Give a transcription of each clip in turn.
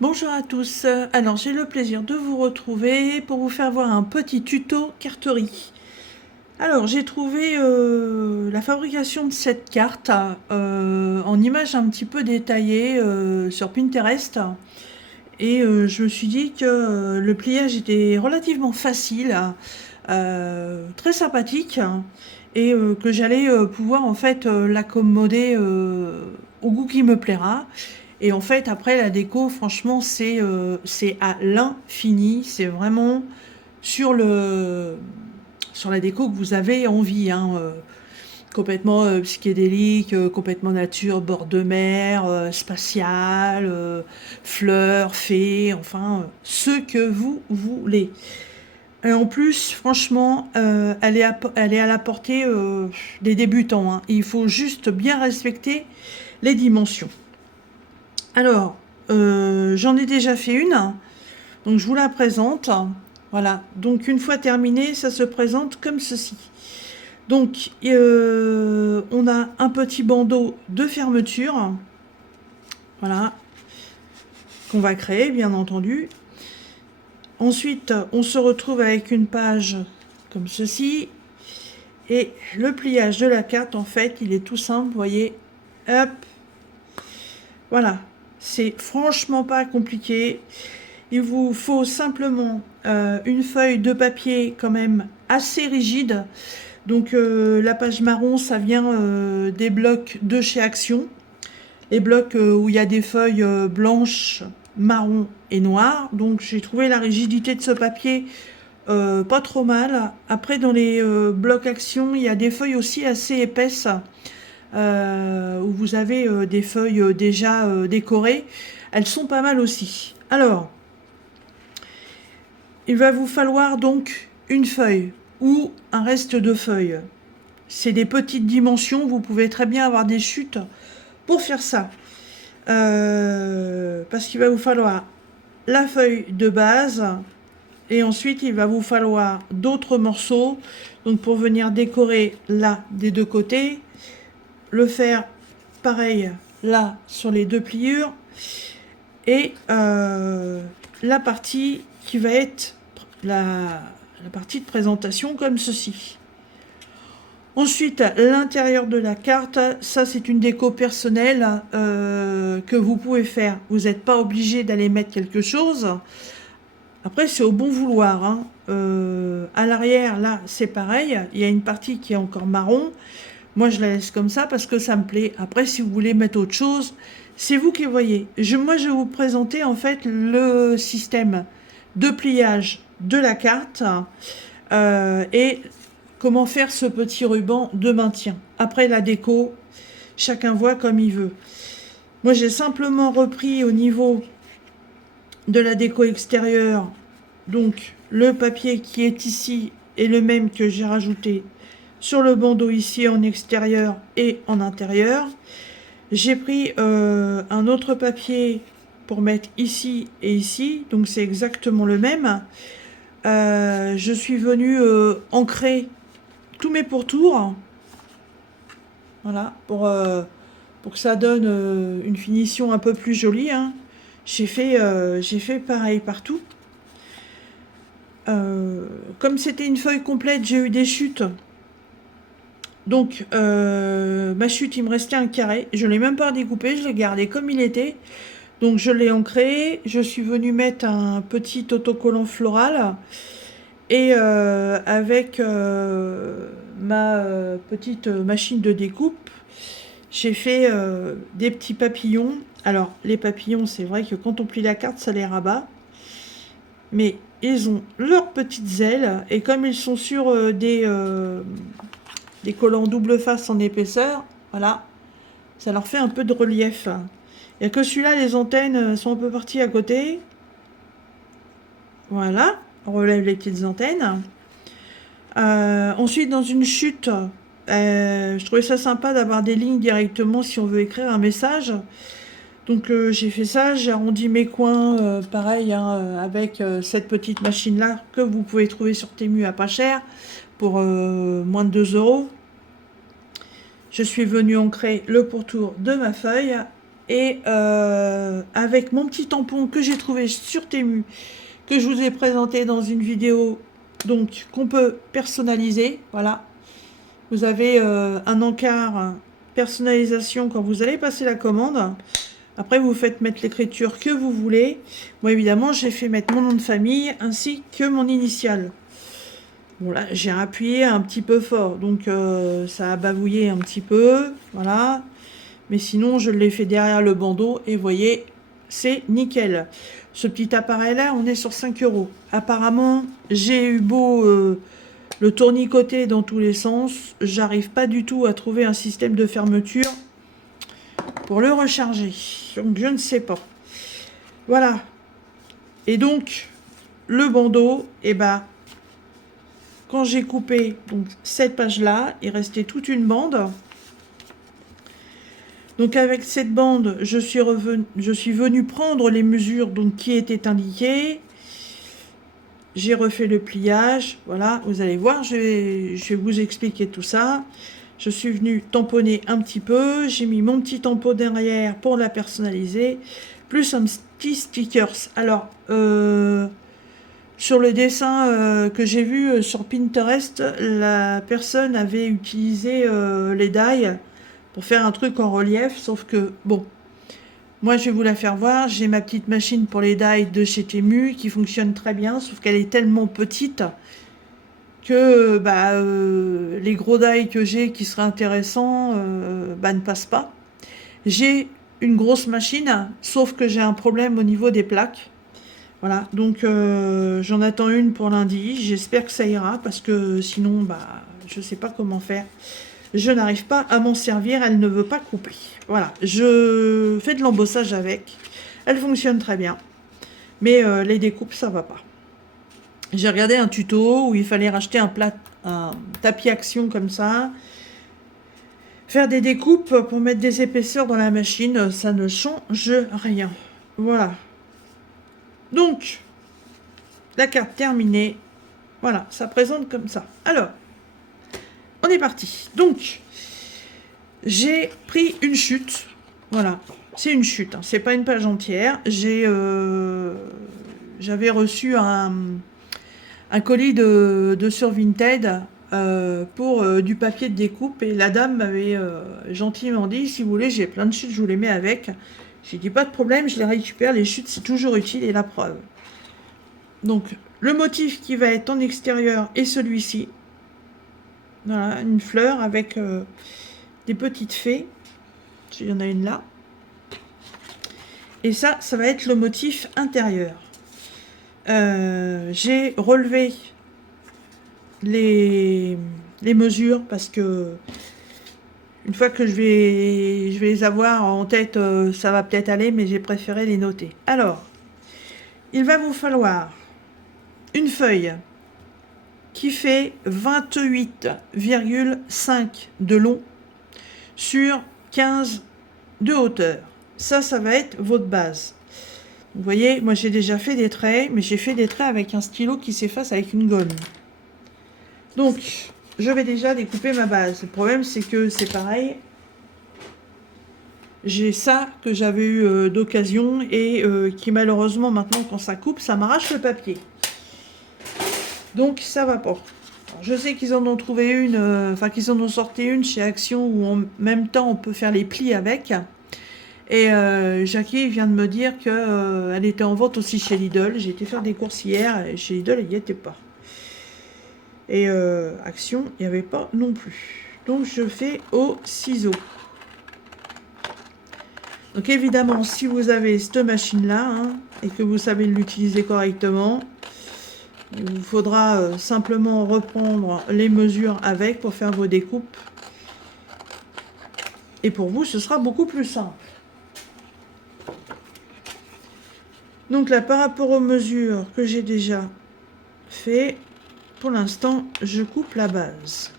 Bonjour à tous, alors j'ai le plaisir de vous retrouver pour vous faire voir un petit tuto carterie. Alors j'ai trouvé la fabrication de cette carte en images un petit peu détaillées sur Pinterest et je me suis dit que le pliage était relativement facile, très sympathique et que j'allais pouvoir en fait l'accommoder au goût qui me plaira. Et en fait, après, la déco, franchement, c'est à l'infini. C'est vraiment sur le, sur la déco que vous avez envie, hein, complètement psychédélique, complètement nature, bord de mer, spatial, fleurs, fées, enfin, ce que vous voulez. Et en plus, franchement, elle est à la portée des débutants, hein. Il faut juste bien respecter les dimensions. Alors, j'en ai déjà fait une, donc je vous la présente. Voilà, donc une fois terminée, ça se présente comme ceci. Donc, on a un petit bandeau de fermeture, voilà, qu'on va créer, bien entendu. Ensuite, on se retrouve avec une page comme ceci. Et le pliage de la carte, en fait, il est tout simple, vous voyez. Hop, voilà. C'est franchement pas compliqué. Il vous faut simplement une feuille de papier quand même assez rigide. Donc la page marron, ça vient des blocs de chez Action. Les blocs où il y a des feuilles blanches, marron et noires. Donc j'ai trouvé la rigidité de ce papier pas trop mal. Après, dans les blocs Action, il y a des feuilles aussi assez épaisses où vous avez des feuilles déjà décorées. Elles sont pas mal aussi. Alors, il va vous falloir donc une feuille ou un reste de feuille. C'est des petites dimensions, vous pouvez très bien avoir des chutes pour faire ça. Parce qu'il va vous falloir la feuille de base et ensuite il va vous falloir d'autres morceaux. Donc pour venir décorer là des deux côtés, le faire pareil là sur les deux pliures et la partie qui va être la partie de présentation comme ceci. Ensuite, l'intérieur de la carte, ça c'est une déco personnelle que vous pouvez faire. Vous n'êtes pas obligé d'aller mettre quelque chose. Après, c'est au bon vouloir, hein. À l'arrière, là, c'est pareil. Il y a une partie qui est encore marron. Moi, je la laisse comme ça parce que ça me plaît. Après, si vous voulez mettre autre chose, c'est vous qui voyez. Moi, je vais vous présenter en fait le système de pliage de la carte et comment faire ce petit ruban de maintien. Après la déco, chacun voit comme il veut. Moi, j'ai simplement repris au niveau de la déco extérieure, donc le papier qui est ici est le même que j'ai rajouté sur le bandeau ici en extérieur et en intérieur. J'ai pris un autre papier pour mettre ici et ici, donc c'est exactement le même. Je suis venue ancrer tous mes pourtours, voilà, pour que ça donne une finition un peu plus jolie, hein. J'ai fait pareil partout. Comme c'était une feuille complète, j'ai eu des chutes. Donc, ma chute, il me restait un carré. Je ne l'ai même pas découpé, je l'ai gardé comme il était. Donc, je l'ai ancré. Je suis venue mettre un petit autocollant floral. Et avec ma petite machine de découpe, j'ai fait des petits papillons. Alors, les papillons, c'est vrai que quand on plie la carte, ça les rabat. Mais ils ont leurs petites ailes. Et comme ils sont sur des collants double face en épaisseur, voilà, ça leur fait un peu de relief. Il n'y a que celui-là, les antennes sont un peu parties à côté. Voilà, on relève les petites antennes. Ensuite, dans une chute, je trouvais ça sympa d'avoir des lignes directement si on veut écrire un message. Donc j'ai fait ça, j'ai arrondi mes coins, pareil, hein, avec cette petite machine-là que vous pouvez trouver sur Temu à pas cher, pour moins de 2 euros. Je suis venue ancrer le pourtour de ma feuille et avec mon petit tampon que j'ai trouvé sur Temu, que je vous ai présenté dans une vidéo, donc qu'on peut personnaliser. Voilà, vous avez un encart personnalisation quand vous allez passer la commande. Après, vous faites mettre l'écriture que vous voulez. Moi, évidemment, j'ai fait mettre mon nom de famille ainsi que mon initiale. Bon, là, j'ai appuyé un petit peu fort, donc ça a bavouillé un petit peu, voilà. Mais sinon, je l'ai fait derrière le bandeau, et vous voyez, c'est nickel. Ce petit appareil-là, on est sur 5 €. Apparemment, j'ai eu beau le tournicoter dans tous les sens, j'arrive pas du tout à trouver un système de fermeture pour le recharger. Donc, je ne sais pas. Voilà. Et donc, le bandeau, eh ben, quand j'ai coupé donc, cette page-là, il restait toute une bande. Donc avec cette bande, je suis venue prendre les mesures donc, qui étaient indiquées. J'ai refait le pliage. Voilà, vous allez voir, je vais vous expliquer tout ça. Je suis venue tamponner un petit peu. J'ai mis mon petit tampon derrière pour la personnaliser. Plus un petit stickers. Alors, sur le dessin que j'ai vu sur Pinterest, la personne avait utilisé les die pour faire un truc en relief, sauf que, bon, moi je vais vous la faire voir, j'ai ma petite machine pour les die de chez Temu qui fonctionne très bien, sauf qu'elle est tellement petite que les gros die que j'ai qui seraient intéressants ne passent pas. J'ai une grosse machine, sauf que j'ai un problème au niveau des plaques. Voilà, donc j'en attends une pour lundi. J'espère que ça ira parce que sinon, je ne sais pas comment faire. Je n'arrive pas à m'en servir, elle ne veut pas couper. Voilà, je fais de l'embossage avec. Elle fonctionne très bien. Mais les découpes, ça va pas. J'ai regardé un tuto où il fallait racheter un tapis action comme ça. Faire des découpes pour mettre des épaisseurs dans la machine, ça ne change rien. Voilà. Donc, la carte terminée. Voilà, ça présente comme ça. Alors, on est parti. Donc, j'ai pris une chute. Voilà, c'est une chute. Hein. C'est pas une page entière. J'avais reçu un colis de sur Vinted pour du papier de découpe. Et la dame m'avait gentiment dit, si vous voulez, j'ai plein de chutes, je vous les mets avec. J'ai dit, pas de problème, je les récupère. Les chutes, c'est toujours utile et la preuve. Donc, le motif qui va être en extérieur est celui-ci. Voilà, une fleur avec des petites fées. Il y en a une là. Et ça va être le motif intérieur. J'ai relevé les mesures parce que une fois que je vais les avoir en tête, ça va peut-être aller, mais j'ai préféré les noter. Alors, il va vous falloir une feuille qui fait 28,5 de long sur 15 de hauteur. Ça va être votre base. Vous voyez, moi j'ai déjà fait des traits, mais j'ai fait des traits avec un stylo qui s'efface avec une gomme. Donc, je vais déjà découper ma base. Le problème, c'est que c'est pareil. J'ai ça que j'avais eu d'occasion et qui malheureusement maintenant quand ça coupe, ça m'arrache le papier. Donc ça va pas. Alors, je sais qu'ils en ont trouvé une, qu'ils en ont sorti une chez Action où en même temps on peut faire les plis avec. Et Jackie vient de me dire qu'elle était en vente aussi chez Lidl. J'ai été faire des courses hier et chez Lidl il n'y était pas. Et Action, il n'y avait pas non plus. Donc je fais au ciseau. Donc évidemment, si vous avez cette machine-là et que vous savez l'utiliser correctement, il vous faudra simplement reprendre les mesures avec pour faire vos découpes. Et pour vous, ce sera beaucoup plus simple. Donc là, par rapport aux mesures que j'ai déjà fait, pour l'instant, je coupe la base.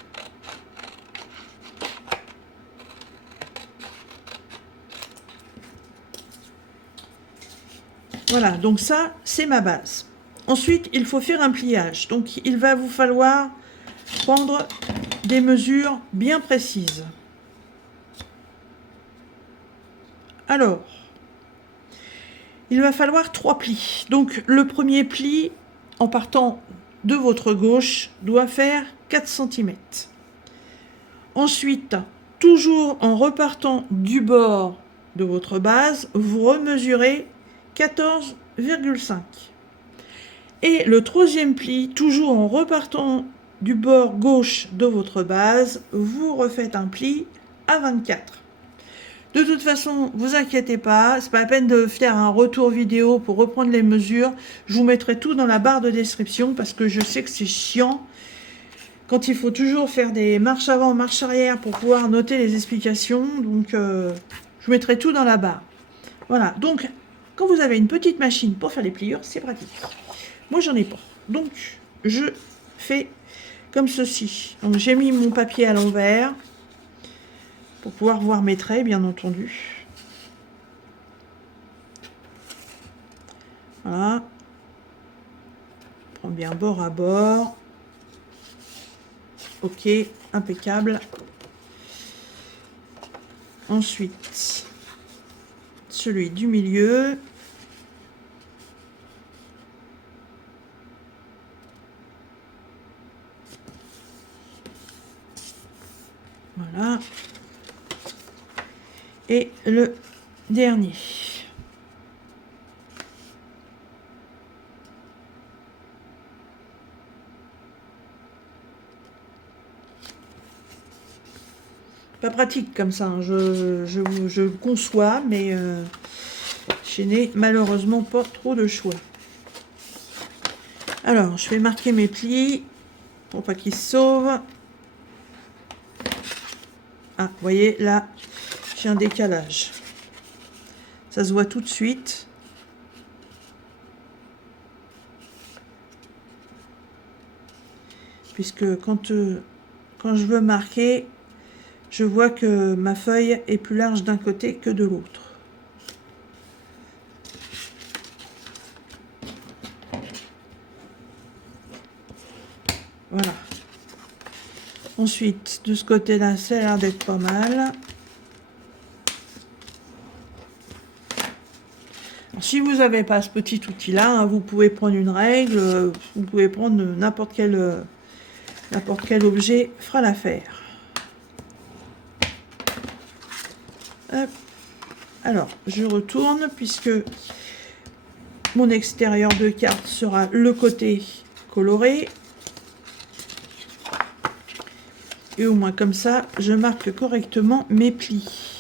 Voilà, donc ça, c'est ma base. Ensuite, il faut faire un pliage. Donc, il va vous falloir prendre des mesures bien précises. Alors, il va falloir 3 plis. Donc le premier pli, en partant de votre gauche, doit faire 4 cm. Ensuite, toujours en repartant du bord de votre base, vous remesurez 14,5. Et le troisième pli, toujours en repartant du bord gauche de votre base, vous refaites un pli à 24. De toute façon, vous inquiétez pas, c'est pas la peine de faire un retour vidéo pour reprendre les mesures. Je vous mettrai tout dans la barre de description parce que je sais que c'est chiant quand il faut toujours faire des marches avant, marches arrière pour pouvoir noter les explications. Donc, je vous mettrai tout dans la barre. Voilà, donc, quand vous avez une petite machine pour faire les pliures, c'est pratique. Moi, j'en ai pas. Donc, je fais comme ceci. Donc, j'ai mis mon papier à l'envers pour pouvoir voir mes traits, bien entendu. Voilà. Prends bien bord à bord. Ok, impeccable. Ensuite, celui du milieu. Voilà. Et le dernier. Pas pratique comme ça, hein. Je le conçois, mais je n'ai malheureusement pas trop de choix. Alors, je vais marquer mes plis pour pas qu'ils se sauvent. Ah, vous voyez, là, j'ai un décalage. Ça se voit tout de suite. Puisque quand je veux marquer, je vois que ma feuille est plus large d'un côté que de l'autre. Voilà. Ensuite, de ce côté-là, ça a l'air d'être pas mal. Alors, si vous n'avez pas ce petit outil-là, hein, vous pouvez prendre une règle, vous pouvez prendre n'importe quel objet fera l'affaire. Alors, je retourne puisque mon extérieur de carte sera le côté coloré. Et au moins comme ça, je marque correctement mes plis.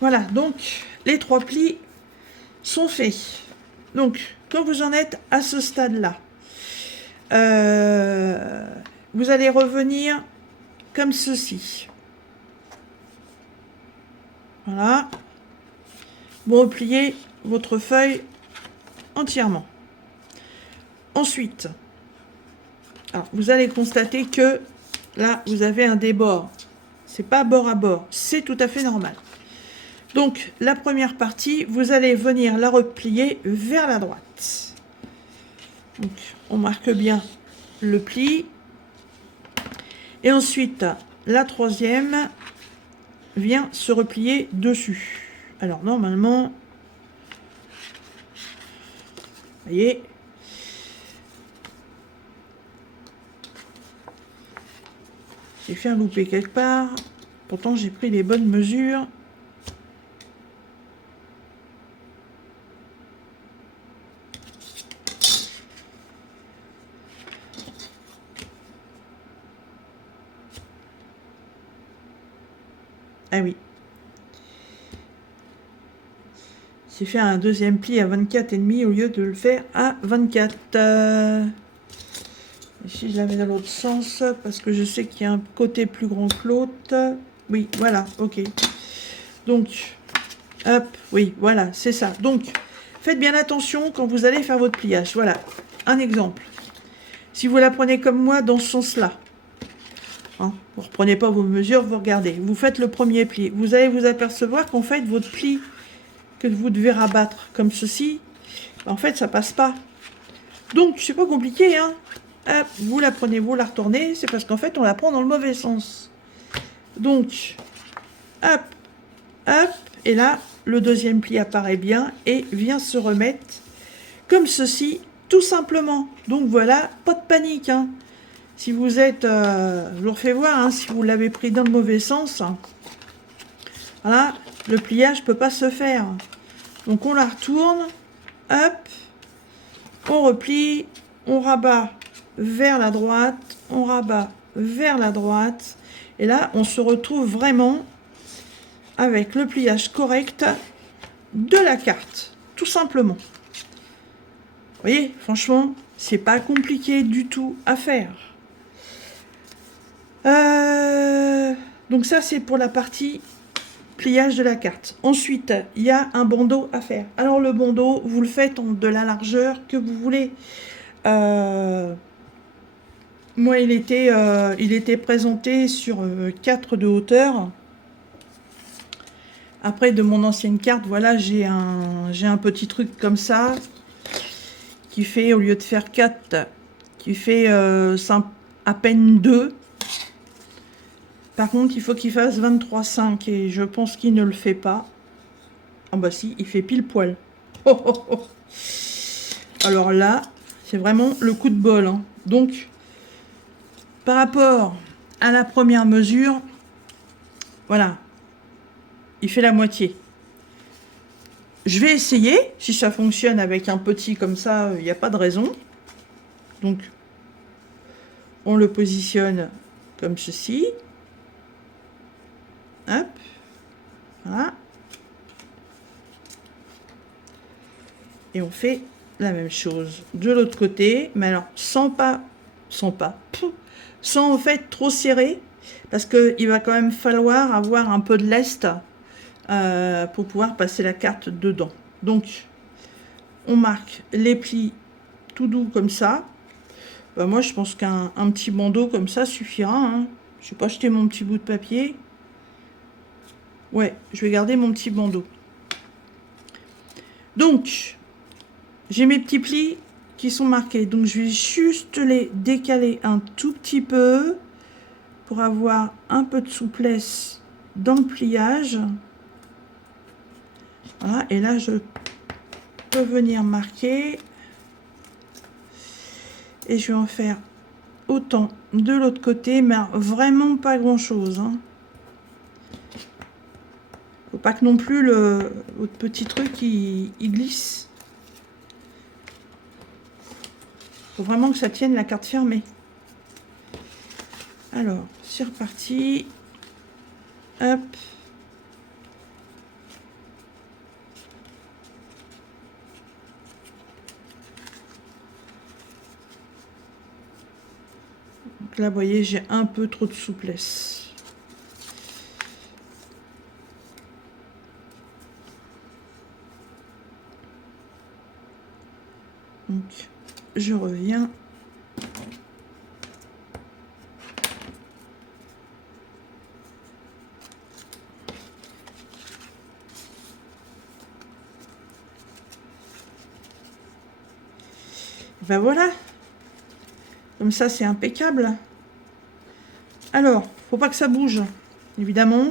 Voilà, donc les 3 plis sont faits. Donc, quand vous en êtes à ce stade-là, vous allez revenir comme ceci. Voilà. Vous repliez votre feuille entièrement. Ensuite, alors, vous allez constater que là, vous avez un débord. C'est pas bord à bord, c'est tout à fait normal. Donc, la première partie, vous allez venir la replier vers la droite. Donc, on marque bien le pli. Et ensuite, la troisième vient se replier dessus. Alors, normalement, vous voyez, j'ai fait un loupé quelque part. Pourtant, j'ai pris les bonnes mesures. Ah oui. J'ai fait un deuxième pli à 24,5 au lieu de le faire à 24. Ici, je la mets dans l'autre sens parce que je sais qu'il y a un côté plus grand que l'autre. Oui, voilà, ok. Donc, hop, oui, voilà, c'est ça. Donc, faites bien attention quand vous allez faire votre pliage. Voilà, un exemple. Si vous la prenez comme moi dans ce sens-là, Hein. Vous ne reprenez pas vos mesures, vous regardez. Vous faites le premier pli. Vous allez vous apercevoir qu'en fait, votre pli que vous devez rabattre comme ceci, en fait, ça passe pas. Donc, c'est pas compliqué, hein. Hop, vous la prenez, vous la retournez. C'est parce qu'en fait, on la prend dans le mauvais sens. Donc, hop, hop. Et là, le deuxième pli apparaît bien et vient se remettre comme ceci, tout simplement. Donc voilà, pas de panique, hein. Si vous êtes, je vous refais voir, hein, si vous l'avez pris dans le mauvais sens, voilà, le pliage peut pas se faire. Donc on la retourne, hop, on replie, on rabat vers la droite, on rabat vers la droite, et là on se retrouve vraiment avec le pliage correct de la carte, tout simplement. Vous voyez, franchement, c'est pas compliqué du tout à faire. Donc ça, c'est pour la partie pliage de la carte. Ensuite, il y a un bandeau à faire. Alors le bandeau, vous le faites de la largeur que vous voulez. Moi, il était présenté sur 4 de hauteur. Après, de mon ancienne carte, voilà, j'ai un petit truc comme ça, qui fait, au lieu de faire 4, qui fait à peine 2. Par contre, il faut qu'il fasse 23,5 et je pense qu'il ne le fait pas. Ah bah si, il fait pile poil. Oh, oh, oh. Alors là, c'est vraiment le coup de bol, hein. Donc, par rapport à la première mesure, voilà, il fait la moitié. Je vais essayer, si ça fonctionne avec un petit comme ça, il n'y a pas de raison. Donc, on le positionne comme ceci. Hop, voilà. Et on fait la même chose de l'autre côté, mais alors sans en fait trop serré, parce qu'il va quand même falloir avoir un peu de lest pour pouvoir passer la carte dedans. Donc, on marque les plis tout doux comme ça. Bah, moi, je pense qu'un petit bandeau comme ça suffira, hein. Je vais pas jeter mon petit bout de papier. Ouais, je vais garder mon petit bandeau. Donc, j'ai mes petits plis qui sont marqués. Donc, je vais juste les décaler un tout petit peu pour avoir un peu de souplesse dans le pliage. Voilà, et là, je peux venir marquer. Et je vais en faire autant de l'autre côté, mais vraiment pas grand-chose, hein. Faut pas que non plus votre petit truc il glisse. Faut vraiment que ça tienne la carte fermée. Alors, c'est reparti. Hop. Donc là, vous voyez, j'ai un peu trop de souplesse. Donc, je reviens. Ben voilà. Comme ça, c'est impeccable. Alors, faut pas que ça bouge, évidemment.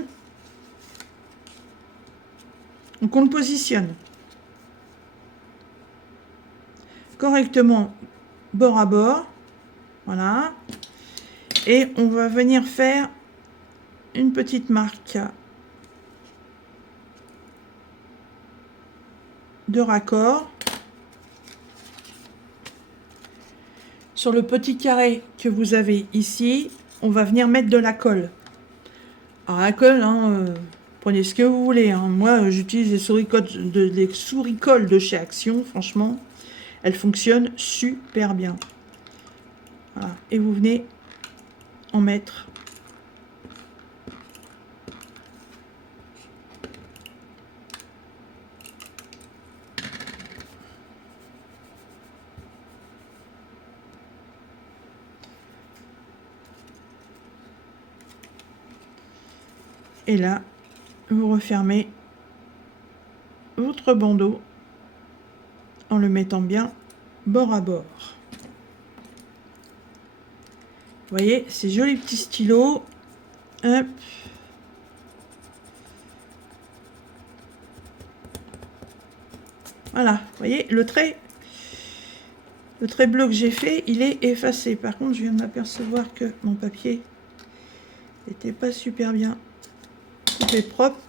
Donc, on le positionne correctement bord à bord. Voilà. Et on va venir faire une petite marque de raccord sur le petit carré que vous avez ici. On va venir mettre de la colle. Alors la colle, hein, prenez ce que vous voulez, hein. Moi, j'utilise les souris-colles de chez Action. Franchement, elles fonctionnent super bien. Voilà. Et vous venez en mettre. Et là, vous refermez votre bandeau en le mettant bien bord à bord. Vous voyez, ces jolis petits stylos. Hop. Voilà, vous voyez, le trait bleu que j'ai fait, il est effacé. Par contre, je viens de m'apercevoir que mon papier n'était pas super bien coupé propre.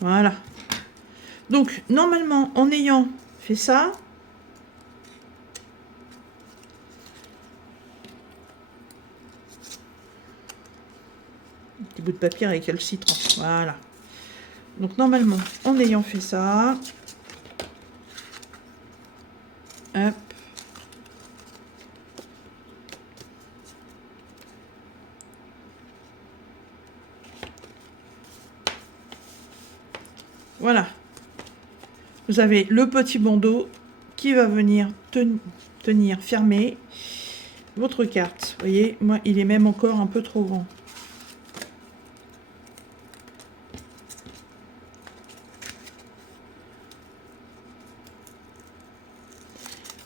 Voilà. Donc, normalement, en ayant fait ça, un petit bout de papier avec le citron. Voilà. Donc, normalement, en ayant fait ça, hop. Voilà. Vous avez le petit bandeau qui va venir tenir fermé votre carte. Vous voyez, moi, il est même encore un peu trop grand.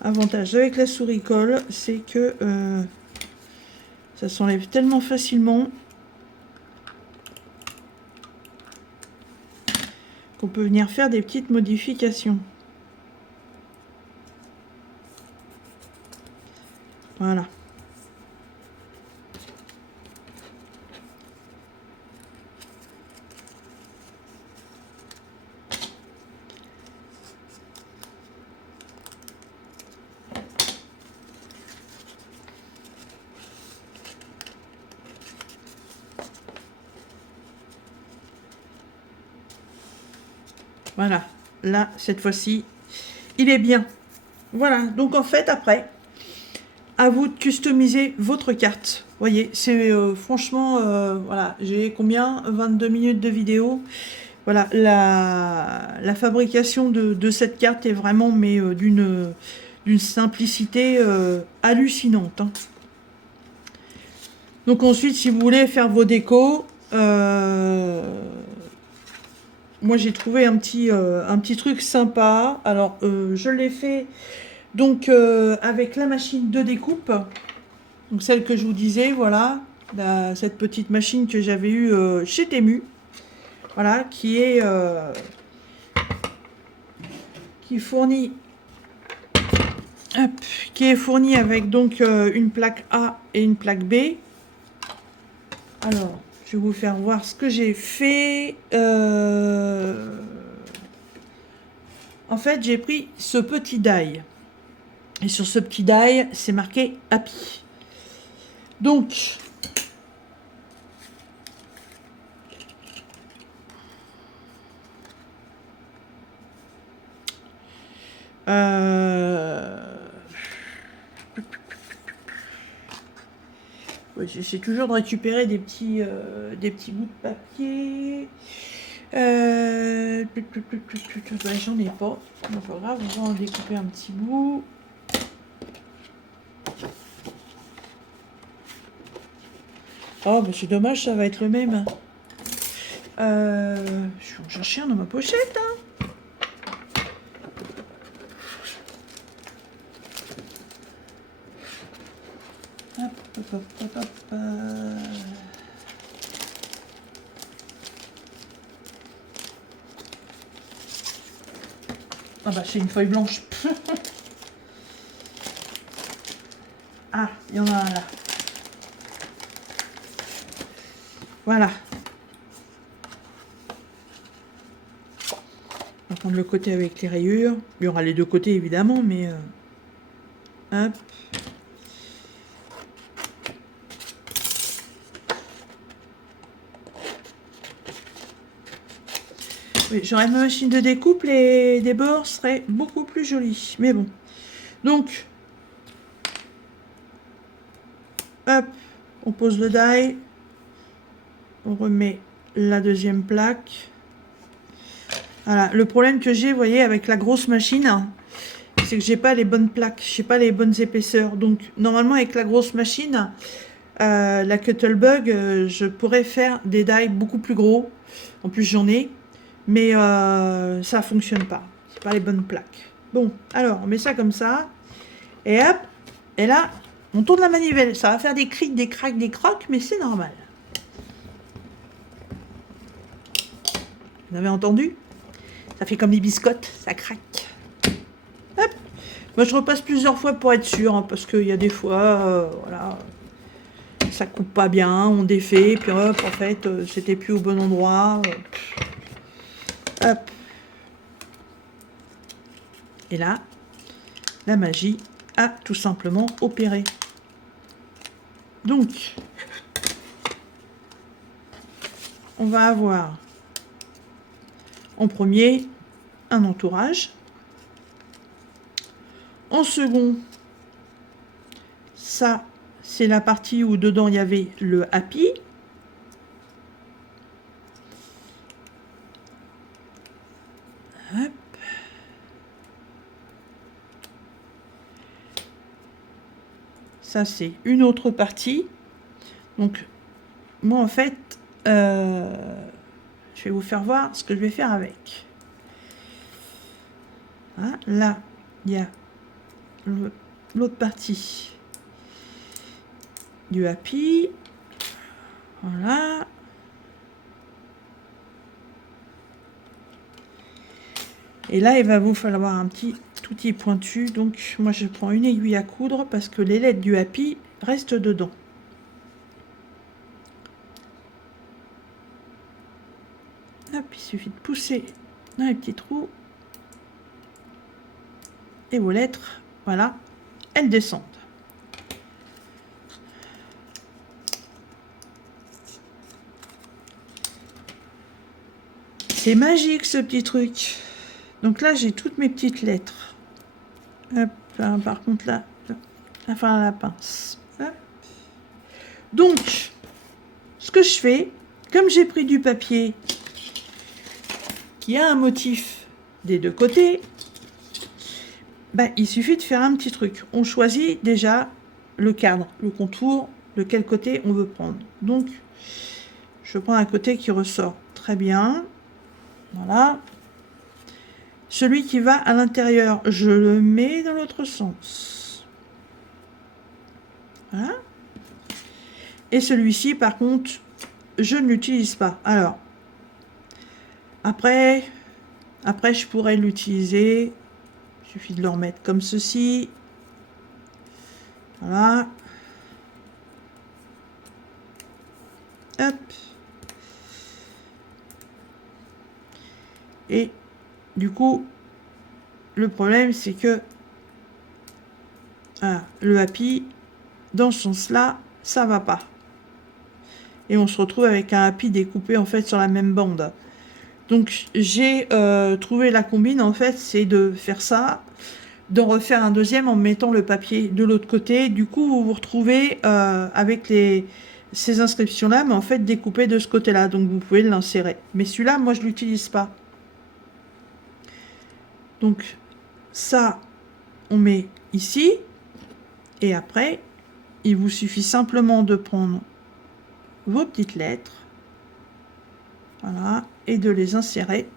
Avantage avec la souris colle, c'est que ça s'enlève tellement facilement qu'on peut venir faire des petites modifications. Voilà. Voilà, là, cette fois-ci, il est bien. Voilà, donc en fait, après, à vous de customiser votre carte. Vous voyez, c'est franchement, voilà, j'ai combien? 22 minutes de vidéo. Voilà, la fabrication de cette carte est vraiment, mais d'une simplicité hallucinante. Hein. Donc ensuite, si vous voulez faire vos décos, moi j'ai trouvé un petit truc sympa. Alors je l'ai fait donc avec la machine de découpe, donc celle que je vous disais, voilà, cette petite machine que j'avais eue chez Temu, voilà, qui fournit, hop, qui est fournie avec donc une plaque A et une plaque B. Alors, je vais vous faire voir ce que j'ai fait. En fait, j'ai pris ce petit die. Et sur ce petit die, c'est marqué Happy. Donc, j'essaie toujours de récupérer des petits bouts de papier. J'en ai pas. C'est pas grave, on va en découper un petit bout. Oh, bah c'est dommage, ça va être le même. Je vais en chercher un dans ma pochette. Hein. Hop, hop, hop, hop, hop. Ah bah c'est une feuille blanche. Ah, il y en a un là. Voilà. On va prendre le côté avec les rayures. Il y aura les deux côtés évidemment, mais hop. Oui, j'aurais ma machine de découpe, des bords seraient beaucoup plus jolis. Mais bon. Donc, hop, on pose le die. On remet la deuxième plaque. Voilà, le problème que j'ai, vous voyez, avec la grosse machine, c'est que j'ai pas les bonnes plaques, j'ai pas les bonnes épaisseurs. Donc, normalement, avec la grosse machine, la Cuttlebug, je pourrais faire des dies beaucoup plus gros. En plus, j'en ai. Mais ça fonctionne pas. C'est pas les bonnes plaques. Bon, alors, on met ça comme ça. Et hop. Et là, on tourne la manivelle. Ça va faire des crics, des craques, des crocs, mais c'est normal. Vous avez entendu? Ça fait comme les biscottes, ça craque. Hop. Moi, je repasse plusieurs fois pour être sûr, hein, parce qu'il y a des fois, voilà, ça coupe pas bien, on défait, puis hop, en fait, c'était plus au bon endroit. Hop. Et là, la magie a tout simplement opéré. Donc, on va avoir en premier un entourage. En second, ça, c'est la partie où dedans il y avait le happy. Hop. Ça, c'est une autre partie. Donc, moi, en fait, je vais vous faire voir ce que je vais faire avec. Hein, là, il y a l'autre partie du happy. Voilà. Et là, il va vous falloir un petit outil pointu. Donc, moi, je prends une aiguille à coudre parce que les lettres du happy restent dedans. Hop, il suffit de pousser dans les petits trous. Et vos lettres, voilà, elles descendent. C'est magique ce petit truc. Donc là, j'ai toutes mes petites lettres. Hop, par contre là, enfin la pince. Hop. Donc, ce que je fais, comme j'ai pris du papier qui a un motif des deux côtés, ben, il suffit de faire un petit truc. On choisit déjà le cadre, le contour, de quel côté on veut prendre. Donc, je prends un côté qui ressort très bien. Voilà. Celui qui va à l'intérieur, je le mets dans l'autre sens. Voilà. Et celui-ci, par contre, je ne l'utilise pas. Alors, après, je pourrais l'utiliser. Il suffit de le remettre comme ceci. Voilà. Hop. Et du coup, le problème, c'est que le happy, dans ce sens-là, ça va pas. Et on se retrouve avec un happy découpé en fait sur la même bande. Donc j'ai trouvé la combine, en fait, c'est de faire ça, d'en refaire un deuxième en mettant le papier de l'autre côté. Du coup, vous vous retrouvez avec ces inscriptions-là, mais en fait découpées de ce côté-là. Donc vous pouvez l'insérer. Mais celui-là, moi, je ne l'utilise pas. Donc ça, on met ici. Et après, il vous suffit simplement de prendre vos petites lettres. Voilà. Et de les insérer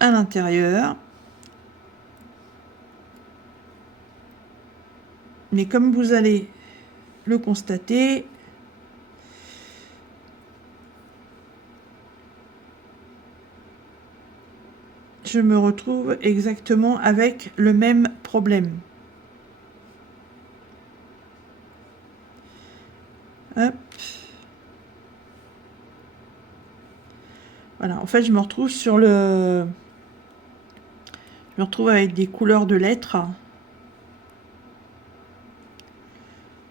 à l'intérieur. Mais comme vous allez le constater, je me retrouve exactement avec le même problème. Hop. Voilà, en fait, je me retrouve sur le... Je me retrouve avec des couleurs de lettres.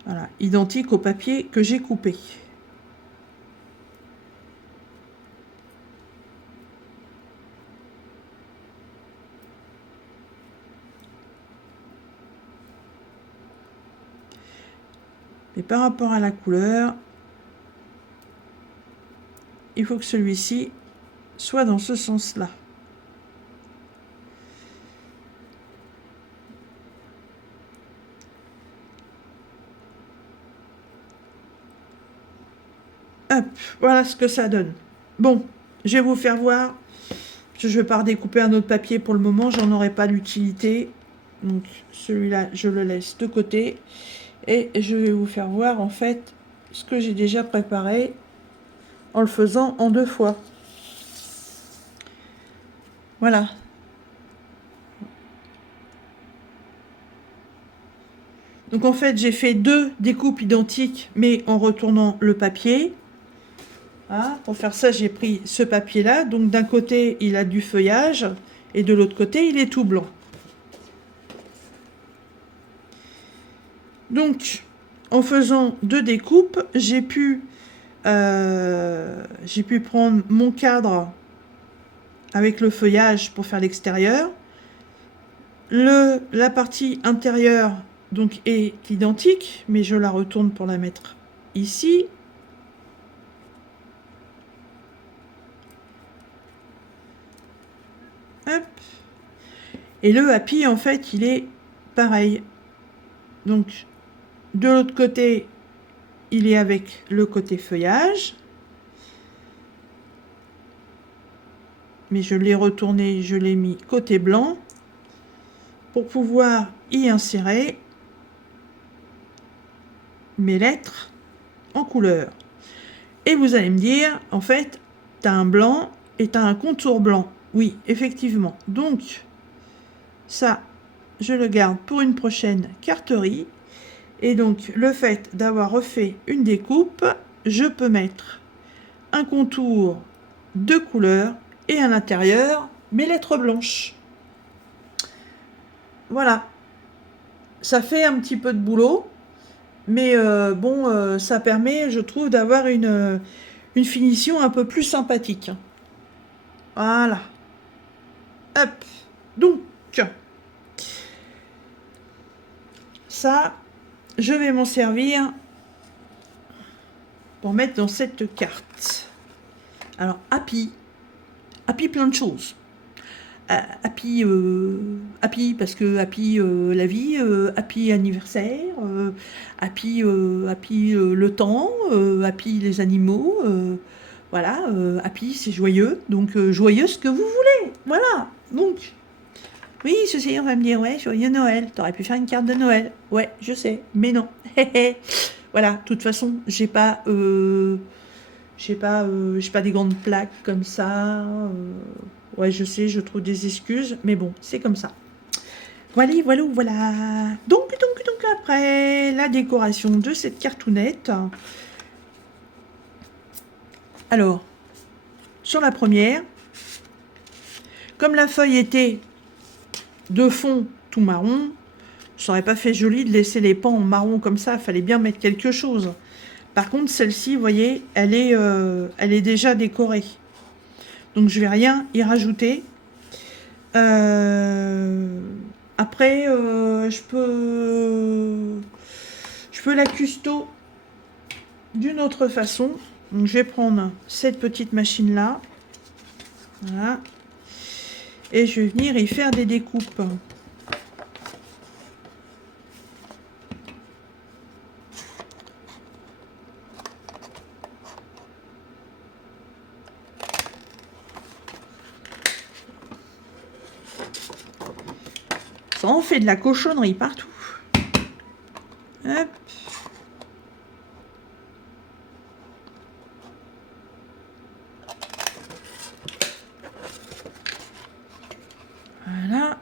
Voilà, identiques au papier que j'ai coupé. Mais par rapport à la couleur, il faut que celui-ci soit dans ce sens-là. Hop, voilà ce que ça donne. Bon, je vais vous faire voir. Je ne vais pas redécouper un autre papier pour le moment, j'en aurai pas l'utilité. Donc celui-là, je le laisse de côté. Et je vais vous faire voir en fait ce que j'ai déjà préparé en le faisant en 2 fois. Voilà. Donc en fait, j'ai fait 2 découpes identiques, mais en retournant le papier. Ah, pour faire ça, j'ai pris ce papier-là. Donc d'un côté, il a du feuillage, et de l'autre côté, il est tout blanc. Donc, en faisant 2 découpes, j'ai pu prendre mon cadre avec le feuillage pour faire l'extérieur. La partie intérieure donc est identique, mais je la retourne pour la mettre ici. Hop. Et le happy, en fait, il est pareil. Donc, de l'autre côté, il est avec le côté feuillage. Mais je l'ai retourné, je l'ai mis côté blanc pour pouvoir y insérer mes lettres en couleur. Et vous allez me dire, en fait, tu as un blanc et tu as un contour blanc. Oui, effectivement. Donc, ça, je le garde pour une prochaine carterie. Et donc, le fait d'avoir refait une découpe, je peux mettre un contour de couleur et à l'intérieur, mes lettres blanches. Voilà. Ça fait un petit peu de boulot, mais bon, ça permet, je trouve, d'avoir une finition un peu plus sympathique. Voilà. Hop. Donc, ça, je vais m'en servir pour mettre dans cette carte. Alors, happy plein de choses. Happy parce que happy la vie, happy anniversaire, happy le temps, happy les animaux, voilà, happy c'est joyeux, donc joyeux ce que vous voulez, voilà. Donc oui, ceci on va me dire ouais, joyeux Noël, t'aurais pu faire une carte de Noël, ouais, je sais, mais non, voilà, de toute façon j'ai pas des grandes plaques comme ça. Ouais, je sais, je trouve des excuses, mais bon, c'est comme ça. Voilà. Donc après la décoration de cette cartoonette. Alors, sur la première, comme la feuille était de fond tout marron, ça n'aurait pas fait joli de laisser les pans en marron comme ça, il fallait bien mettre quelque chose. Par contre, celle-ci, vous voyez, elle est déjà décorée. Donc, je ne vais rien y rajouter. Après, je peux la custo d'une autre façon. Donc, je vais prendre cette petite machine-là. Voilà. Et je vais venir y faire des découpes. Ça en fait de la cochonnerie partout. Hop. Voilà.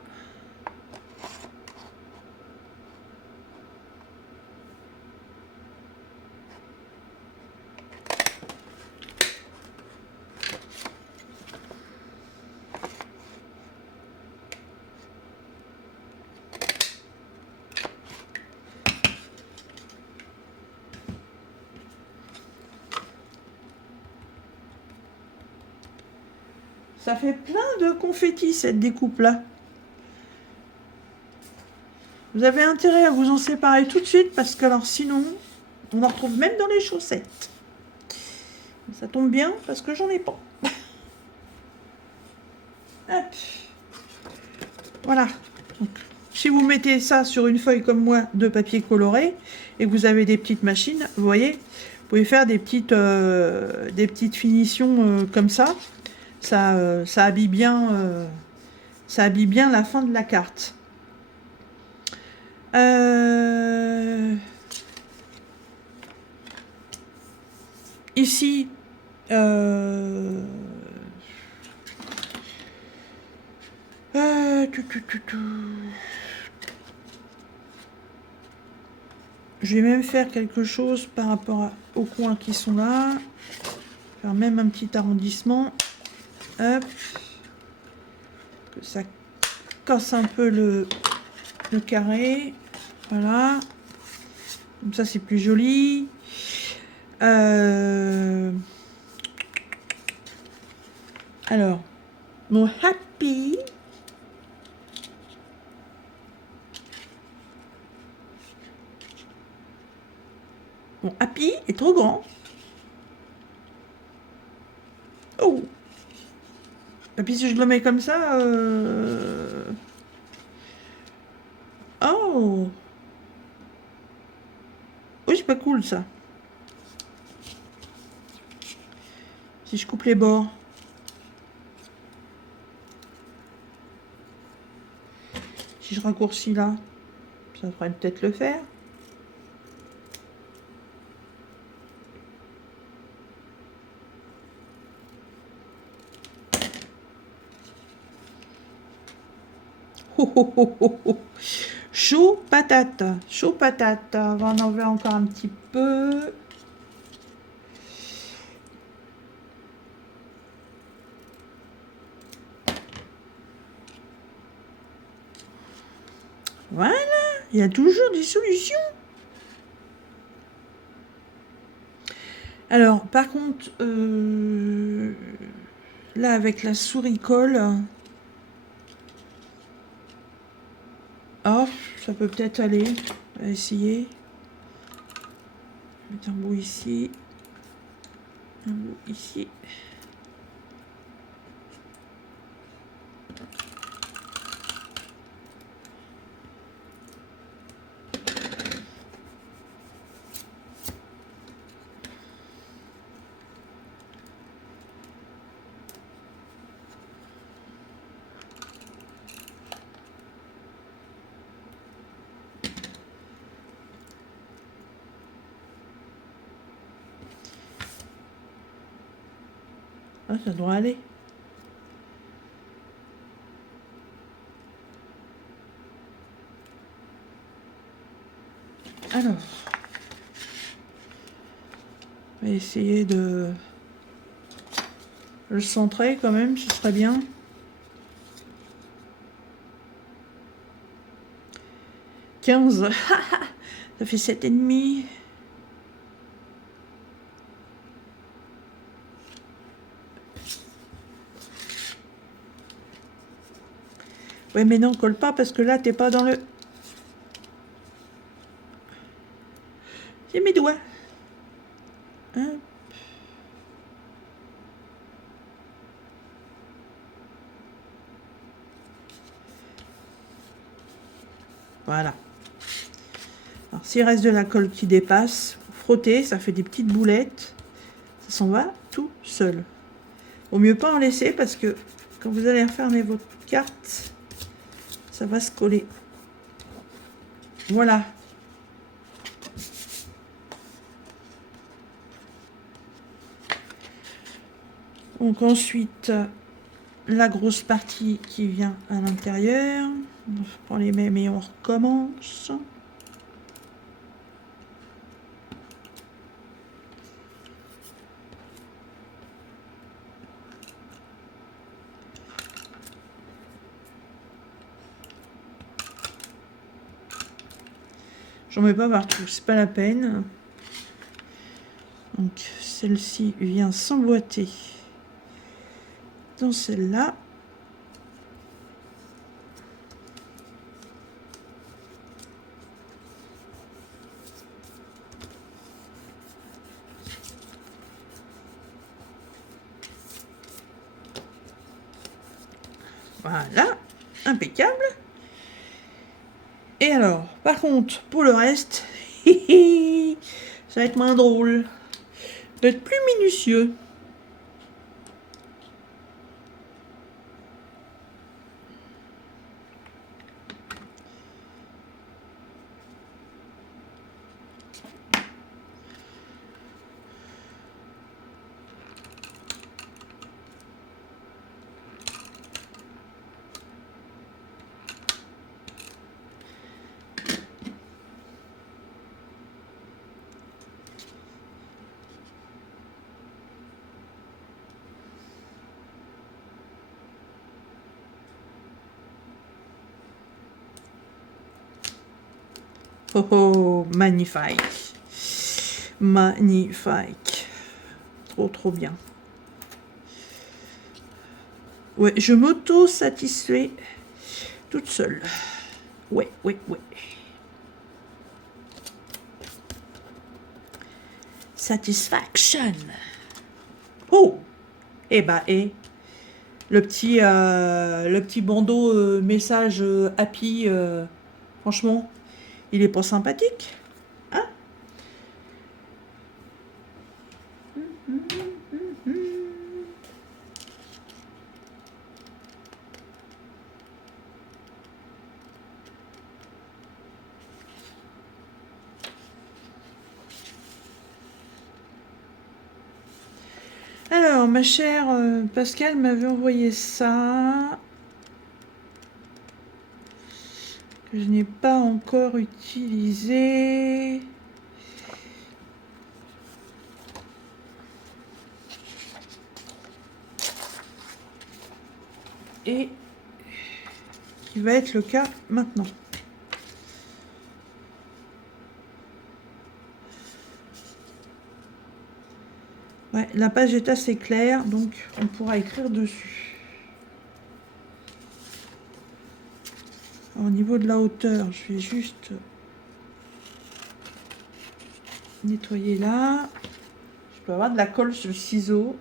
Ça fait plein de confettis cette découpe-là. Vous avez intérêt à vous en séparer tout de suite parce que alors sinon, on en retrouve même dans les chaussettes. Ça tombe bien parce que j'en ai pas. Hop. Voilà. Donc, si vous mettez ça sur une feuille comme moi de papier coloré et que vous avez des petites machines, vous voyez, vous pouvez faire des petites finitions comme ça. Ça habille bien la fin de la carte. Ici, je vais même faire quelque chose par rapport aux coins qui sont là. Faire même un petit arrondissement. Hop. Que ça casse un peu le carré. Voilà. Comme ça, c'est plus joli. Alors, mon happy. Mon happy est trop grand. Oh. Et puis si je le mets comme ça... Oh. Oui, c'est pas cool ça. Si je coupe les bords. Si je raccourcis là, ça devrait peut-être le faire. Oh, oh, oh, oh, oh. Chaud patate. Chaud patate. On va en enlever encore un petit peu. Voilà. Il y a toujours des solutions. Alors, par contre, là, avec la souris colle, oh, ça peut peut-être aller. On va essayer. Mettre un bout ici. Un bout ici. Ah, ça doit aller. Alors, on va essayer de le centrer quand même, ce serait bien. « 15 ». Ça fait 7,5. Ouais, mais non, colle pas parce que là, t'es pas dans le... C'est mes doigts. Hein? Voilà. Alors, s'il reste de la colle qui dépasse, frottez, ça fait des petites boulettes. Ça s'en va tout seul. Au mieux pas en laisser parce que quand vous allez refermer votre carte, ça va se coller. Voilà. Donc ensuite, la grosse partie qui vient à l'intérieur. On prend les mêmes et on recommence. J'en mets pas partout, c'est pas la peine. Donc celle-ci vient s'emboîter dans celle-là. Voilà, impeccable. Et alors, par contre, pour le reste, ça va être moins drôle. D'être plus minutieux. Oh oh, magnifique. Magnifique. Trop, trop bien. Ouais, je m'auto-satisfais toute seule. Ouais, ouais, ouais. Satisfaction. Oh! Eh bah, le petit bandeau message happy, franchement, il est pas sympathique, hein? Alors, ma chère Pascal m'avait envoyé ça, que je n'ai pas encore utilisé. Et qui va être le cas maintenant. Ouais, la page est assez claire, donc on pourra écrire dessus. Alors, au niveau de la hauteur, je vais juste nettoyer là. Je peux avoir de la colle sur le ciseau.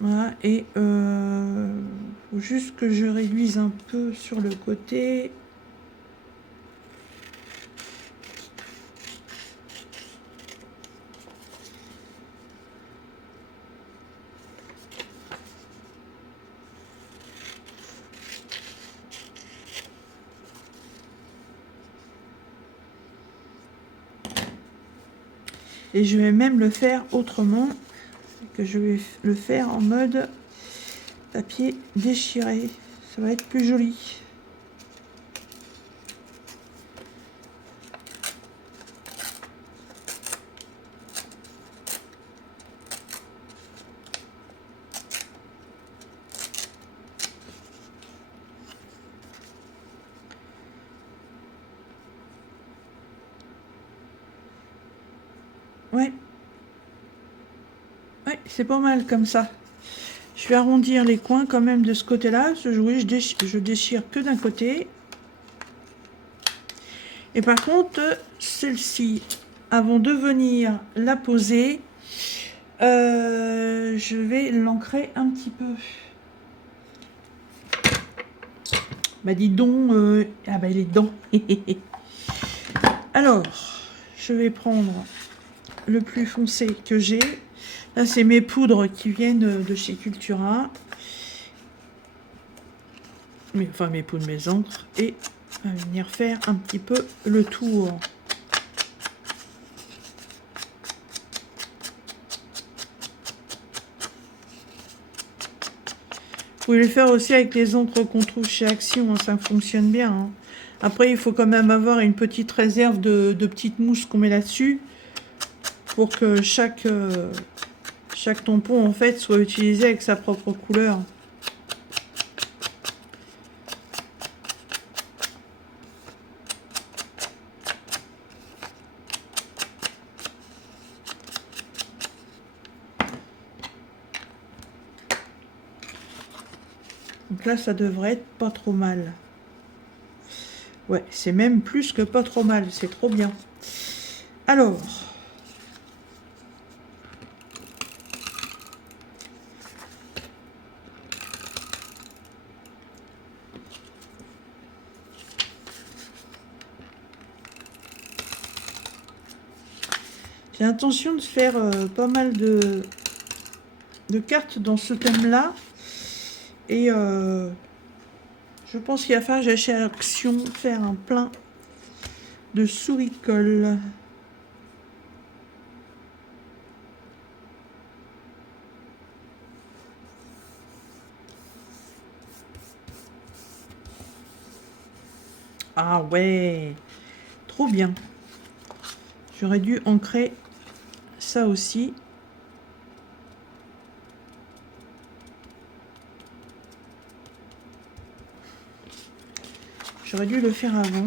Voilà, et faut juste que je réduise un peu sur le côté. Et je vais même le faire autrement, que je vais le faire en mode papier déchiré. Ça va être plus joli. Ouais. Ouais, c'est pas mal comme ça. Je vais arrondir les coins quand même de ce côté-là. Oui, je déchire que d'un côté. Et par contre, celle-ci, avant de venir la poser, je vais l'ancrer un petit peu. Bah dis donc, ah bah il est dedans. Alors, je vais prendre le plus foncé que j'ai. Là, c'est mes poudres qui viennent de chez Cultura. Enfin, mes poudres, mes encres. Et on va venir faire un petit peu le tour. Vous pouvez le faire aussi avec les encres qu'on trouve chez Action, hein, ça fonctionne bien. Hein. Après, il faut quand même avoir une petite réserve de petites mousses qu'on met là-dessus pour que chaque tampon en fait soit utilisé avec sa propre couleur. Donc là, ça devrait être pas trop mal. Ouais, c'est même plus que pas trop mal, c'est trop bien. Alors, J'ai l'intention de faire pas mal de cartes dans ce thème-là. Et je pense qu'il va falloir que j'achète Action, faire un plein de souris-colle. Ah ouais, trop bien. J'aurais dû ancrer ça aussi. J'aurais dû le faire avant.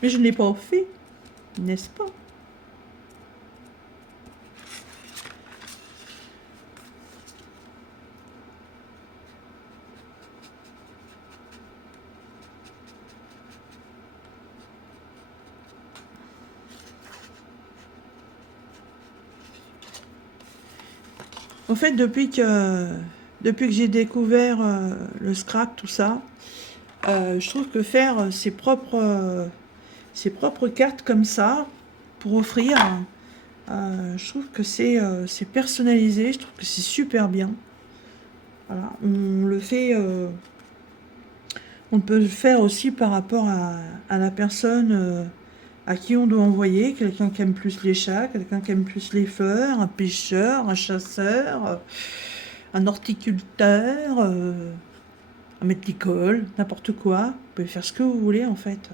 Mais je ne l'ai pas fait, n'est-ce pas? En fait, depuis que j'ai découvert le scrap, tout ça, je trouve que faire ses propres cartes comme ça, pour offrir, je trouve que c'est personnalisé, je trouve que c'est super bien. Voilà, on le fait, on peut le faire aussi par rapport à la personne à qui on doit envoyer, quelqu'un qui aime plus les chats, quelqu'un qui aime plus les fleurs, un pêcheur, un chasseur, un horticulteur, un maître d'école, n'importe quoi. Vous pouvez faire ce que vous voulez en fait.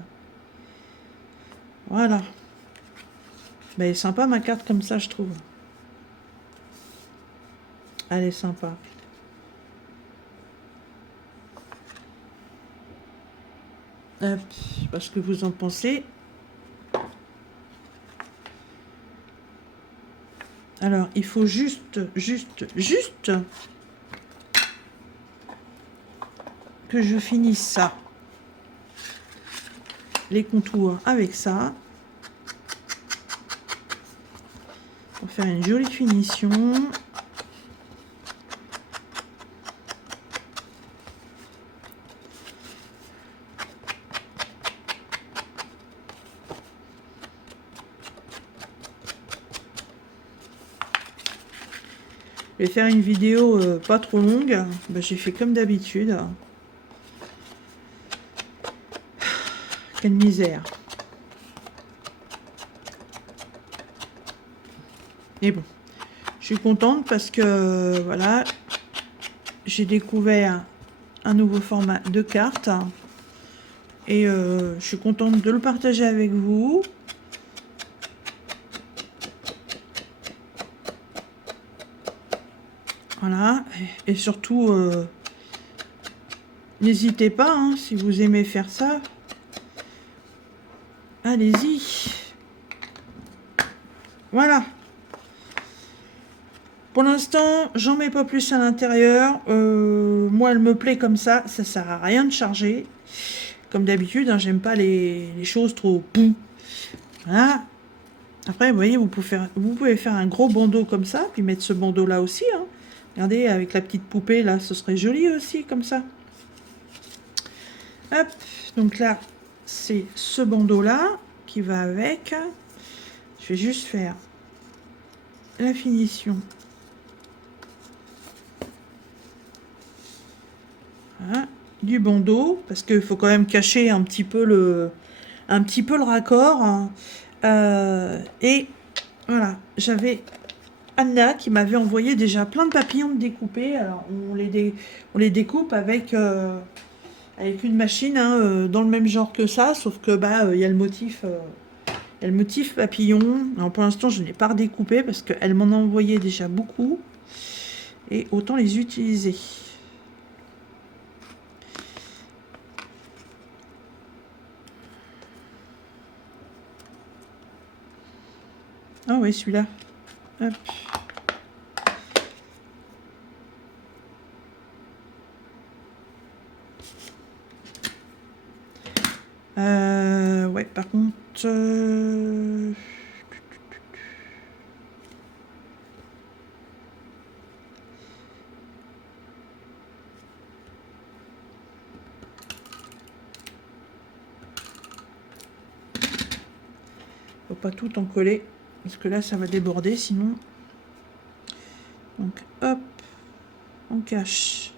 Voilà. Ben, elle est sympa ma carte comme ça, je trouve. Elle est sympa. Hop, je sais pas ce que vous en pensez. Alors, il faut juste que je finisse ça. Les contours avec ça. Pour faire une jolie finition. Je vais faire une vidéo pas trop longue. Ben, j'ai fait comme d'habitude. Quelle misère. Mais bon, je suis contente parce que voilà, j'ai découvert un nouveau format de carte et je suis contente de le partager avec vous. Voilà, et surtout, n'hésitez pas, hein, si vous aimez faire ça, allez-y. Voilà. Pour l'instant, j'en mets pas plus à l'intérieur. Moi, elle me plaît comme ça sert à rien de charger. Comme d'habitude, hein, j'aime pas les choses trop poum. Voilà. Après, vous voyez, vous pouvez faire un gros bandeau comme ça, puis mettre ce bandeau là aussi. Hein. Regardez, avec la petite poupée là, ce serait joli aussi, comme ça. Hop, donc là, c'est ce bandeau là qui va avec. Je vais juste faire la finition. Voilà, du bandeau, parce qu'il faut quand même cacher un petit peu le raccord. Hein. Et voilà, j'avais Anna qui m'avait envoyé déjà plein de papillons découpés. Alors on les découpe avec une machine hein, dans le même genre que ça, sauf que bah il y a le motif papillon. Alors pour l'instant je n'ai pas redécoupé parce qu'elle m'en a envoyé déjà beaucoup et autant les utiliser. Ah oui, celui-là. Hop. Ouais, par contre... pas tout en coller, parce que là, ça va déborder sinon. Donc, hop, on cache.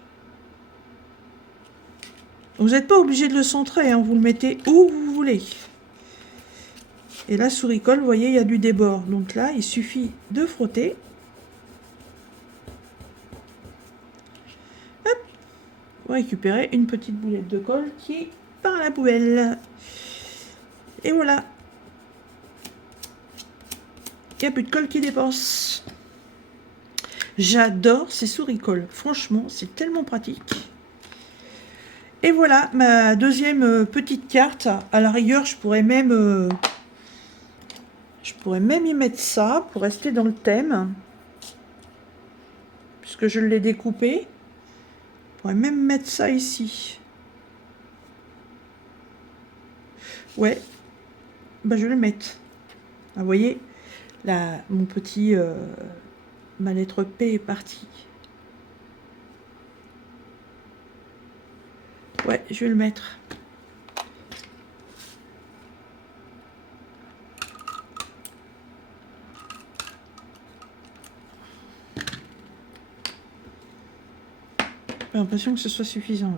Vous n'êtes pas obligé de le centrer, hein, vous le mettez où vous voulez. Et là, souris colle, vous voyez, il y a du débord. Donc là, il suffit de frotter. Hop, vous récupérez une petite boulette de colle qui part à la poubelle. Et voilà. Il n'y a plus de colle qui dépense. J'adore ces souris colle. Franchement, c'est tellement pratique. Et voilà, ma deuxième petite carte. À la rigueur, je pourrais même y mettre ça pour rester dans le thème. Puisque je l'ai découpé. Je pourrais même mettre ça ici. Ouais. Bah, je vais le mettre. Ah, vous voyez, là, mon petit... ma lettre P est partie. Ouais, je vais le mettre. J'ai l'impression que ce soit suffisant. Ouais.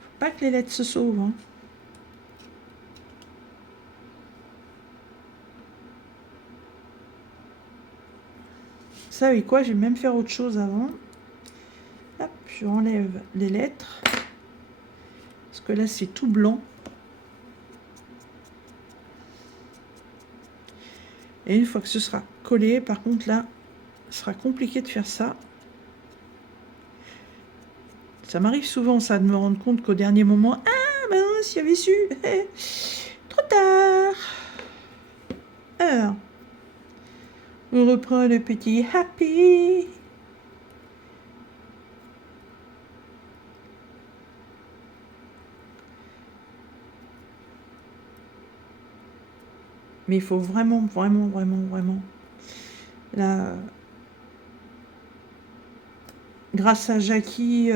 Faut pas que les lettres se sauvent. Hein. Vous savez quoi, je vais même faire autre chose avant. Hop, je enlève les lettres. Parce que là, c'est tout blanc. Et une fois que ce sera collé, par contre, là, ce sera compliqué de faire ça. Ça m'arrive souvent, ça, de me rendre compte qu'au dernier moment, ah mince, j'y avais su. Trop tard. Alors, on reprend le petit happy. Mais il faut vraiment, vraiment, vraiment, vraiment. Là, grâce à Jackie,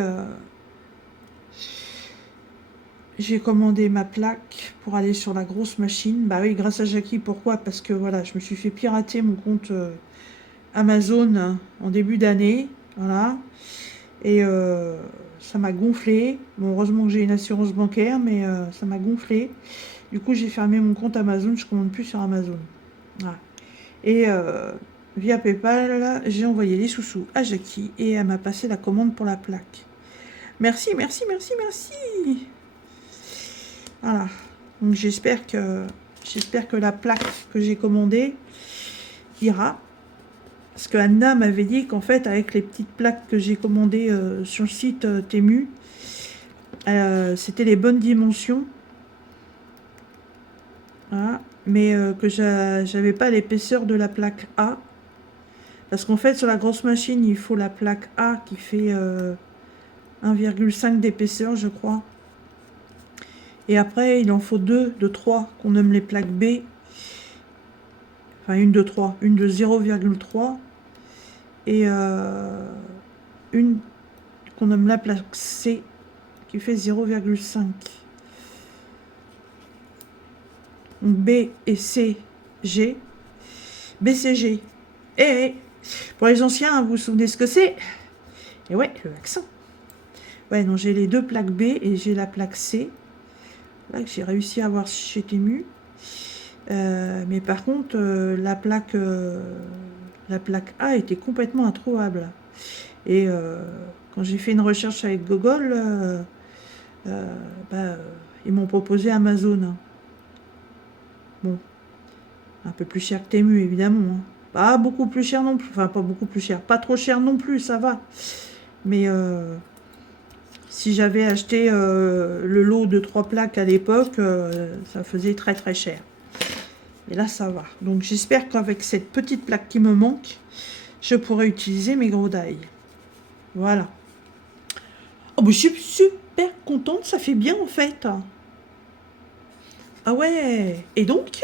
j'ai commandé ma plaque pour aller sur la grosse machine. Bah oui, grâce à Jackie, pourquoi? Parce que voilà, je me suis fait pirater mon compte Amazon en début d'année. Voilà. Et ça m'a gonflé. Bon, heureusement que j'ai une assurance bancaire, mais ça m'a gonflé. Du coup, j'ai fermé mon compte Amazon, je ne commande plus sur Amazon. Voilà. Et via PayPal, j'ai envoyé les sous-sous à Jackie et elle m'a passé la commande pour la plaque. Merci, merci, merci, merci. Voilà. Donc j'espère que la plaque que j'ai commandée ira. Parce que Anna m'avait dit qu'en fait, avec les petites plaques que j'ai commandées sur le site Temu, c'était les bonnes dimensions. Voilà. Mais que j'avais pas l'épaisseur de la plaque A. Parce qu'en fait, sur la grosse machine, il faut la plaque A qui fait 1,5 d'épaisseur, je crois. Et après, il en faut deux de 3 qu'on nomme les plaques B. Enfin, une de 3. Une de 0,3. Et une qu'on nomme la plaque C qui fait 0,5. Donc B et C, G. BCG. Et pour les anciens, vous vous souvenez ce que c'est? Et ouais, le accent. Ouais, non, j'ai les deux plaques B et j'ai la plaque C. Là, que j'ai réussi à avoir chez Temu. Mais par contre, la plaque A était complètement introuvable. Et quand j'ai fait une recherche avec Google, ils m'ont proposé Amazon. Bon, un peu plus cher que Temu, évidemment. Hein. Pas beaucoup plus cher non plus. Enfin, pas beaucoup plus cher. Pas trop cher non plus, ça va. Mais si j'avais acheté le lot de 3 plaques à l'époque, ça faisait très très cher. Et là, ça va. Donc, j'espère qu'avec cette petite plaque qui me manque, je pourrai utiliser mes gros die. Voilà. Oh, bah, je suis super contente. Ça fait bien, en fait. Ah ouais. Et donc,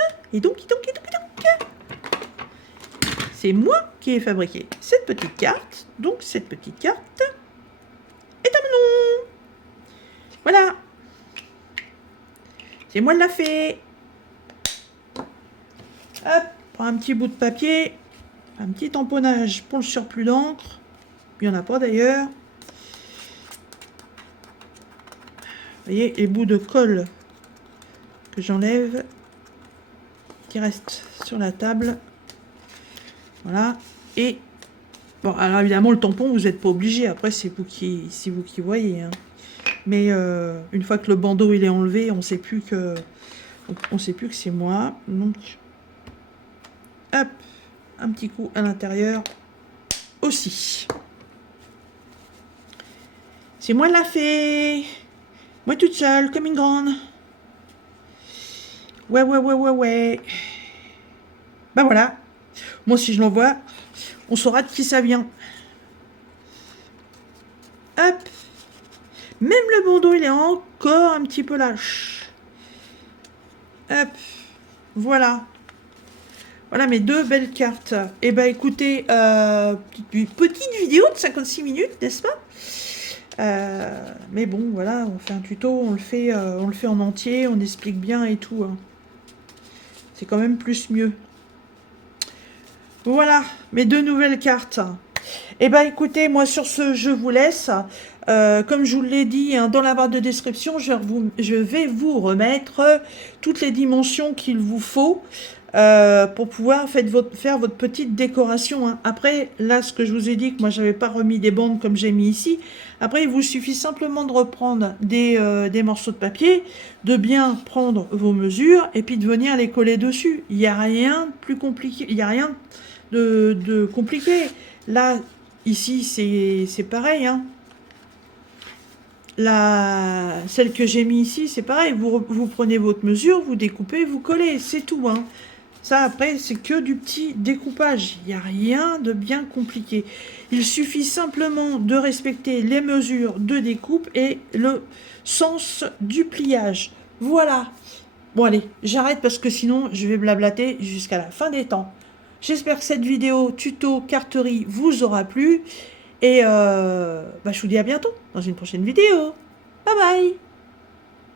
c'est moi qui ai fabriqué cette petite carte. Donc, cette petite carte, C'est moi de la fée. Hop, prends un petit bout de papier, un petit tamponnage pour le surplus d'encre. Il n'y en a pas d'ailleurs. Vous voyez les bouts de colle que j'enlève, qui restent sur la table. Voilà. Et bon, alors évidemment le tampon, vous n'êtes pas obligé. Après, c'est vous qui voyez. Hein. Mais une fois que le bandeau il est enlevé, on sait plus que c'est moi. Donc, hop, un petit coup à l'intérieur aussi. C'est moi la fée. Moi toute seule, comme une grande. Ouais. Ben voilà. Moi, si je l'envoie, on saura de qui ça vient. Hop. Même le bandeau, il est encore un petit peu lâche. Hop. Voilà. Voilà mes 2 belles cartes. Et ben écoutez, petite vidéo de 56 minutes, n'est-ce pas? Mais bon, voilà, on fait un tuto, on le fait en entier, on explique bien et tout. Hein. C'est quand même plus mieux. Voilà, mes 2 nouvelles cartes. Et ben écoutez, moi sur ce, je vous laisse. Comme je vous l'ai dit hein, dans la barre de description, je vais vous remettre toutes les dimensions qu'il vous faut pour pouvoir faire votre petite décoration. Hein. Après, là, ce que je vous ai dit, que moi, j'avais pas remis des bandes comme j'ai mis ici. Après, il vous suffit simplement de reprendre des morceaux de papier, de bien prendre vos mesures et puis de venir les coller dessus. Il n'y a rien de plus compliqué, il n'y a rien de compliqué. Là, ici, c'est pareil. Hein. Celle que j'ai mis ici, c'est pareil. Vous prenez votre mesure, vous découpez, vous collez. C'est tout. Hein. Ça, après, c'est que du petit découpage. Il n'y a rien de bien compliqué. Il suffit simplement de respecter les mesures de découpe et le sens du pliage. Voilà. Bon, allez, j'arrête parce que sinon, je vais blablater jusqu'à la fin des temps. J'espère que cette vidéo tuto carterie vous aura plu. Et je vous dis à bientôt dans une prochaine vidéo. Bye bye!